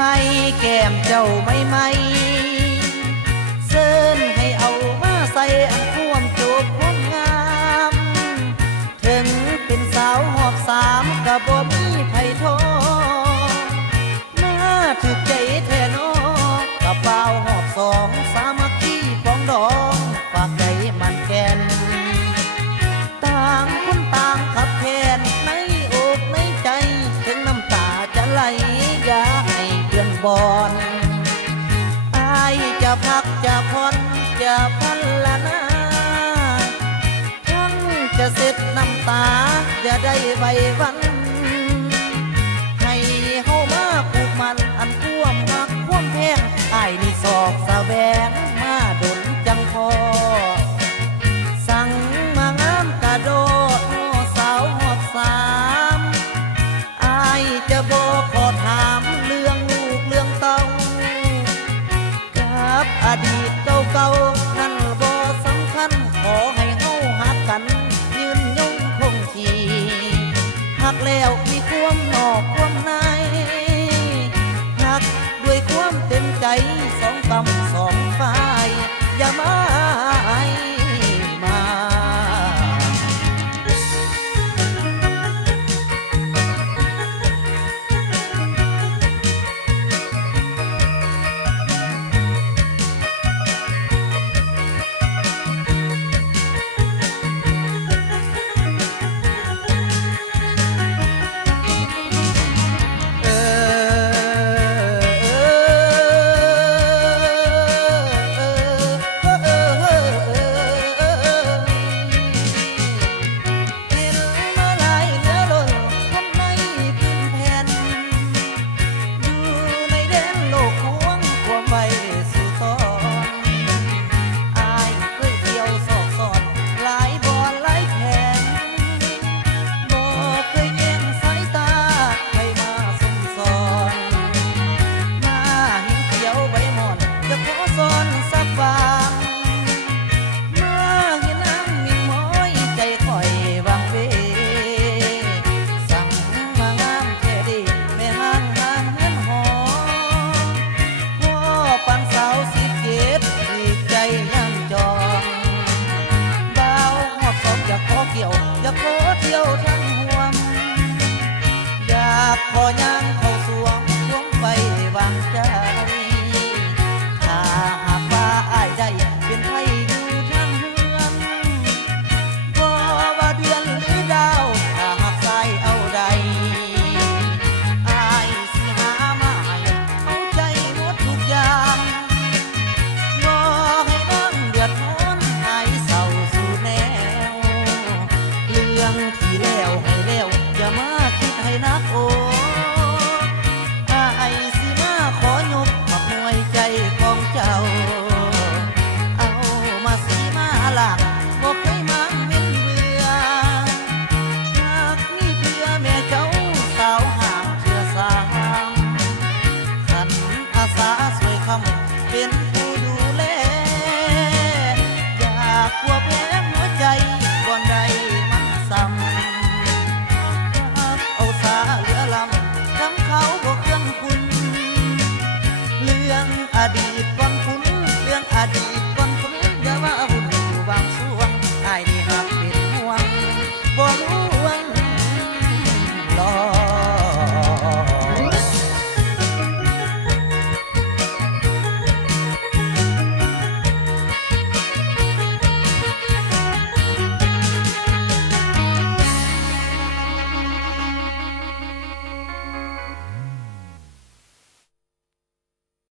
ไม่แก้มเจ้าไม่เซินให้เอามาใส่อันท่วมโจบความงามถึงเป็นสาวหอบสามกะบ่มีไผโทน่าถูกใจแท้น้อกะเป่าหอบสองสามัคคีปองดองฝากใจมันแก่นต่างคนต่างขับแค้นในอกในใจถึงน้ำตาจะไหลอย่าให้เดือนบอนอายจะพักจะผ่อนจะพันละนาทั้งจะเสร็จน้ำตาจะได้ไว้วันให้เฮามาผูกมันอันท่วมหักท่วมแพงอายนี่ศอกแสวงมาดนจังพอสั่งมางามกระโดดสาวหอบสามอายจะบอกขอถามเรื่องลูกเรื่องเต้ากับอดีตเก่าๆนั่นบ่สำคัญขอให้เฮาหักกันยืนยงคงที่หักแล้วมีความนอกความในหักด้วยความเต็มใจสองกำสองฝ่ายอย่ามาอย่าขอเที่ยวทั้งห่วงอยากขอย่างเข้าสวงสวงไฟวางใจถ้าหากว่าอ้ายได้เป็นไทยอยู่ทั้งเฮือนบ่ว่าเดือนหรือดาวถ้าหากสายเอาใดอ้ายสิหามาให้เอาใจหมดทุกอย่างบ่ให้น้องเดือดร้อนอ้ายเศร้าสู่แนวที่แล้วให้แล้วอย่ามาคิดให้นักโอ้ไอ้สิมาขอยกมักมวยใจของเจ้าเอามาสีมาหลักบอกให้มันเป็นเบื่อหากมีเพื่อแม่เจ้าสาวหางเชื่อสามขันอาสาสวยคำเป็น